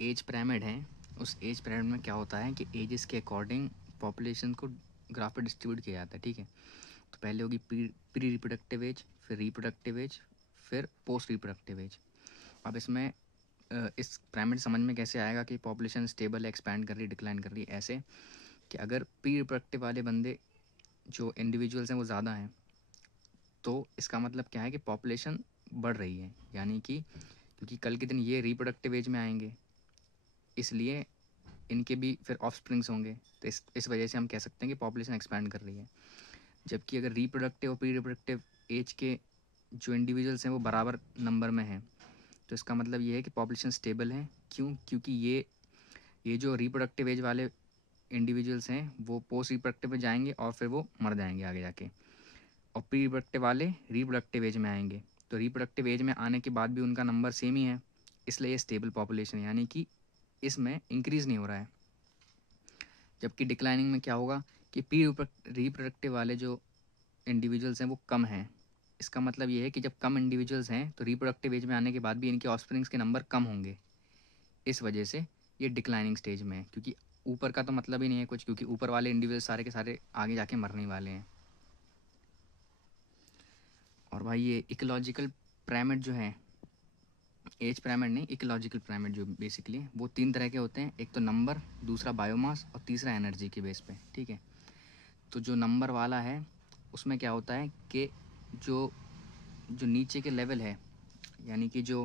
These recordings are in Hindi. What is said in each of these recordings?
एज पिरामिड है, उस एज पिरामिड में क्या होता है कि एजेस के अकॉर्डिंग पॉपुलेशन को ग्राफ पे डिस्ट्रीब्यूट किया जाता है, ठीक है। तो पहले होगी प्री रिप्रोडक्टिव एज, फिर रिप्रोडक्टिव एज, फिर पोस्ट रिप्रोडक्टिव एज। अब इसमें इस पिरामिड समझ में कैसे आएगा कि पॉपुलेशन स्टेबल है, एक्सपैंड कर रही है, डिक्लाइन कर रही है, ऐसे कि अगर प्री रिप्रोडक्टिव वाले बंदे जो इंडिविजुअल्स हैं वो ज़्यादा हैं, तो इसका मतलब क्या है कि पॉपुलेशन बढ़ रही है, यानी कि क्योंकि कल के दिन ये रिप्रोडक्टिव एज में आएंगे, इसलिए इनके भी फिर ऑफस्प्रिंग्स होंगे, तो इस वजह से हम कह सकते हैं कि पॉपुलेशन एक्सपैंड कर रही है। जबकि अगर रिप्रोडक्टिव और प्री रिप्रोडक्टिव एज के जो इंडिविजुअल्स हैं वो बराबर नंबर में हैं, तो इसका मतलब ये है कि पॉपुलेशन स्टेबल है। क्यों? क्योंकि ये जो रिप्रोडक्टिव एज वाले इंडिविजुअल्स हैं वो पोस्ट रिप्रोडक्टिव में जाएंगे और फिर वो मर जाएंगे आगे जाके, और प्री रिप्रोडक्टिव वाले रिप्रोडक्टिव एज में आएंगे, तो रिप्रोडक्टिव एज में आने के बाद भी उनका नंबर सेम ही है, इसलिए ये स्टेबल पॉपुलेशन है, यानी कि इसमें इंक्रीज़ नहीं हो रहा है। जबकि डिक्लाइनिंग में क्या होगा कि प्री रिप्रोडक्टिव वाले जो इंडिविजुअल्स हैं वो कम हैं। इसका मतलब ये है कि जब कम इंडिविजुअल्स हैं तो रिप्रोडक्टिव एज में आने के बाद भी इनके ऑफस्प्रिंग्स के नंबर कम होंगे, इस वजह से ये डिक्लाइनिंग स्टेज में है। क्योंकि ऊपर का तो मतलब ही नहीं है कुछ, क्योंकि ऊपर वाले इंडिविजुअल सारे के सारे आगे जाके मरने वाले हैं। और भाई ये इकोलॉजिकल पिरामिड जो है, एज पिरामिड नहीं, इकोलॉजिकल पिरामिड जो बेसिकली वो 3 तरह के होते हैं, एक तो नंबर, दूसरा बायोमास और तीसरा एनर्जी के बेस पे, ठीक है। तो जो नंबर वाला है उसमें क्या होता है कि जो जो नीचे के लेवल है, यानी कि जो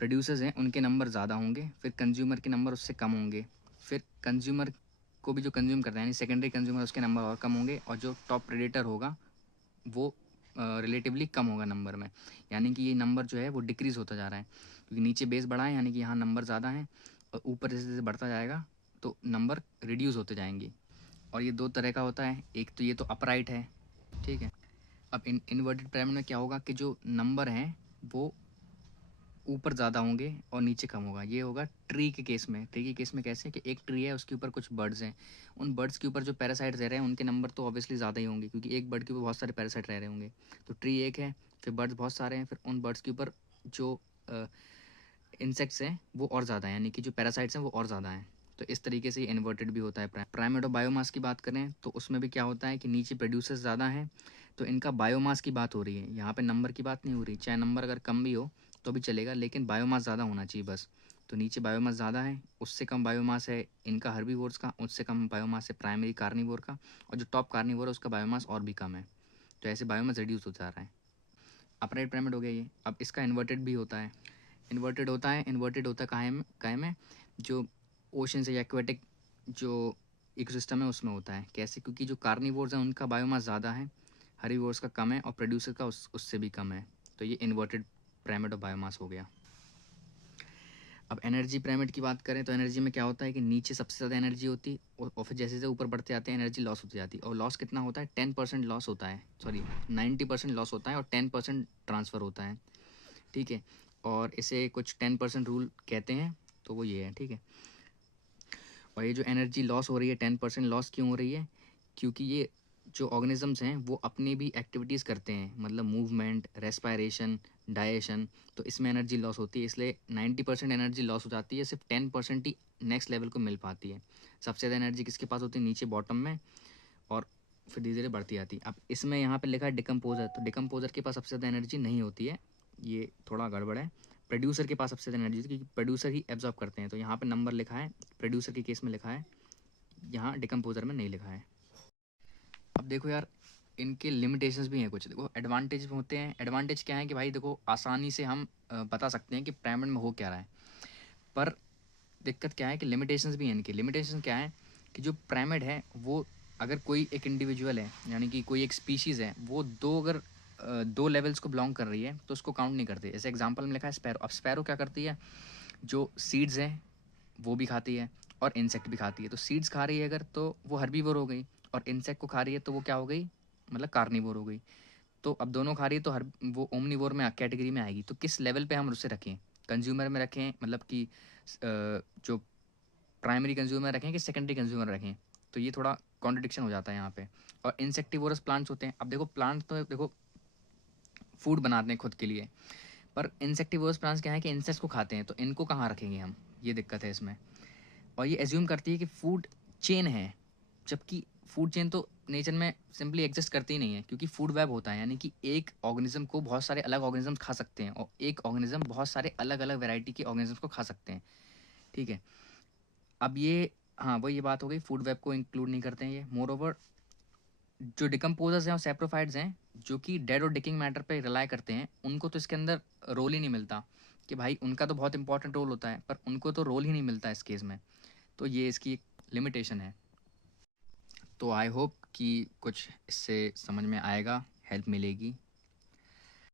प्रोड्यूसर्स हैं उनके नंबर ज़्यादा होंगे, फिर कंज्यूमर के नंबर उससे कम होंगे, फिर कंज्यूमर को भी जो कंज्यूम करता है यानी सेकेंडरी कंज्यूमर उसके नंबर और कम होंगे, और जो टॉप प्रेडेटर होगा वो रिलेटिवली कम होगा नंबर में, यानी कि ये नंबर जो है वो डिक्रीज़ होता जा रहा है, क्योंकि नीचे बेस बढ़ा है यानी कि यहाँ नंबर ज़्यादा है, और ऊपर जैसे जैसे बढ़ता जाएगा तो नंबर रिड्यूस होते जाएंगे। और ये 2 तरह का होता है, एक तो ये तो अपराइट है, ठीक है। अब इन्वर्टेड पिरामिड में क्या होगा कि जो नंबर हैं वो ऊपर ज़्यादा होंगे और नीचे कम होगा। ये होगा ट्री के केस में। ट्री के केस में कैसे कि एक ट्री है, उसके ऊपर कुछ बर्ड्स हैं, उन बर्ड्स के ऊपर जो पैरासाइट्स रह रहे हैं उनके नंबर तो ऑब्वियसली ज़्यादा ही होंगे, क्योंकि एक बर्ड के ऊपर बहुत सारे पैरासाइट रह रहे होंगे। तो ट्री एक है, फिर बर्ड्स बहुत सारे हैं, फिर उन बर्ड्स के ऊपर जो इंसेक्ट्स हैं वो और ज़्यादा हैं, यानी कि जो पैरासाइट्स हैं वो और ज़्यादा हैं। तो इस तरीके से ये इन्वर्टेड भी होता है। पिरामिड और बायोमास की बात करें तो उसमें भी क्या होता है कि नीचे प्रोड्यूसर्स ज़्यादा हैं, तो इनका बायोमास की बात हो रही है, यहाँ पे नंबर की बात नहीं हो रही। चाहे नंबर अगर कम भी हो तो भी चलेगा, लेकिन बायोमास ज़्यादा होना चाहिए बस। तो नीचे बायोमास ज़्यादा है, उससे कम बायोमास है इनका हर्बीवोर्स का, उससे कम बायोमास है प्राइमरी कार्निवोर का, और जो टॉप कार्निवोर है उसका बायोमास और भी कम है। तो ऐसे बायोमास रिड्यूस हो जा रहा है। अपराइट पिरामिड हो गया ये। अब इसका इन्वर्टेड भी होता है। इन्वर्टेड होता है काहे में जो ओशन से एक्वेटिक जो इकोसिस्टम है उसमें होता है। कैसे? क्योंकि जो कार्निवोर्स हैं उनका बायोमास ज़्यादा है, हर्बीवोर्स का कम है, और प्रोड्यूसर का उससे भी कम है। तो ये इन्वर्टेड पिरामिड ऑफ बायोमास हो गया। अब एनर्जी पिरामिड की बात करें तो एनर्जी में क्या होता है कि नीचे सबसे ज़्यादा एनर्जी होती है, और फिर जैसे जैसे ऊपर बढ़ते आते हैं एनर्जी लॉस होती जाती है। और लॉस कितना होता है? 10% लॉस होता है, सॉरी 90% लॉस होता है, और 10% ट्रांसफ़र होता है, ठीक है। और इसे कुछ 10% रूल कहते हैं, तो वो ये है, ठीक है। और ये जो एनर्जी लॉस हो रही है, 10% लॉस क्यों हो रही है? क्योंकि ये जो ऑर्गेनिजम्स हैं वो अपनी भी एक्टिविटीज़ करते हैं, मतलब मूवमेंट, रेस्पायरेशन, डाइजेशन, तो इसमें एनर्जी लॉस होती है, इसलिए 90% एनर्जी लॉस हो जाती है, सिर्फ 10% ही नेक्स्ट लेवल को मिल पाती है। सबसे ज़्यादा एनर्जी किसके पास होती है? नीचे बॉटम में, और फिर धीरे धीरे बढ़ती आती है। अब इसमें यहाँ पे लिखा है डिकम्पोजर, तो डिकम्पोजर के पास सबसे ज़्यादा एनर्जी नहीं होती है, ये थोड़ा गड़बड़ है। प्रोड्यूसर के पास सबसे ज़्यादा एनर्जी होती है, क्योंकि प्रोड्यूसर ही एब्जॉर्ब करते हैं। तो यहाँ पे नंबर लिखा है प्रोड्यूसर के केस में लिखा है, यहाँ डिकम्पोजर में नहीं लिखा है। अब देखो यार, इनके लिमिटेशंस भी हैं कुछ। देखो एडवांटेज भी होते हैं। एडवांटेज क्या है कि भाई देखो आसानी से हम बता सकते हैं कि पिरामिड में हो क्या रहा है, पर दिक्कत क्या है कि लिमिटेशंस भी हैं इनके। लिमिटेशन क्या है कि जो पिरामिड है वो, अगर कोई एक इंडिविजुअल है यानी कि कोई एक स्पीशीज़ है, वो अगर 2 लेवल्स को बिलोंग कर रही है तो उसको काउंट नहीं करते। जैसे एग्जांपल में लिखा है स्पैरो। अब स्पैरो क्या करती है? जो सीड्स हैं वो भी खाती है और इंसेक्ट भी खाती है। तो सीड्स खा रही है अगर, तो वो हर्बीवोर हो गई, और इंसेक्ट को खा रही है तो वो क्या हो गई? मतलब कार्निवोर हो गई। तो अब दोनों खा रही है तो हर वो ओमनीवोर में कैटेगरी में आएगी। तो किस लेवल पे हम उसे रखें? कंज्यूमर में रखें, मतलब कि जो प्राइमरी कंज्यूमर रखें कि सेकेंडरी कंज्यूमर रखें? तो ये थोड़ा कॉन्ट्रडिक्शन हो जाता है यहाँ पे। और इंसेक्टिवोरस प्लांट्स होते हैं। अब देखो प्लांट तो देखो फूड बनाते हैं खुद के लिए, पर इंसेक्टिवोरस प्लांट्स क्या है कि इंसेक्ट्स को खाते हैं, तो इनको कहाँ रखेंगे हम? ये दिक्कत है इसमें। और ये एज्यूम करती है कि फूड चेन है, जबकि फूड चेन तो नेचर में सिंपली एग्जिस्ट करती ही नहीं है, क्योंकि फूड वेब होता है, यानी कि एक ऑर्गेनिज्म को बहुत सारे अलग ऑर्गेनिज्म खा सकते हैं और एक ऑर्गेनिज्म बहुत सारे अलग अलग वैरायटी के ऑर्गेनिज्म को खा सकते हैं। ठीक है, अब ये, हाँ वो ये बात हो गई, फूड वेब को इंक्लूड नहीं करते हैं ये। मोर ओवर जो डिकम्पोजर्स हैं और सेप्रोफाइट्स हैं, जो कि डेड और डिकिंग मैटर पे रिलाई करते हैं, उनको तो इसके अंदर रोल ही नहीं मिलता। कि भाई उनका तो बहुत इंपॉर्टेंट रोल होता है, पर उनको तो रोल ही नहीं मिलता इस केस में। तो ये इसकी एक लिमिटेशन है। तो आई होप कि कुछ इससे समझ में आएगा, हेल्प मिलेगी।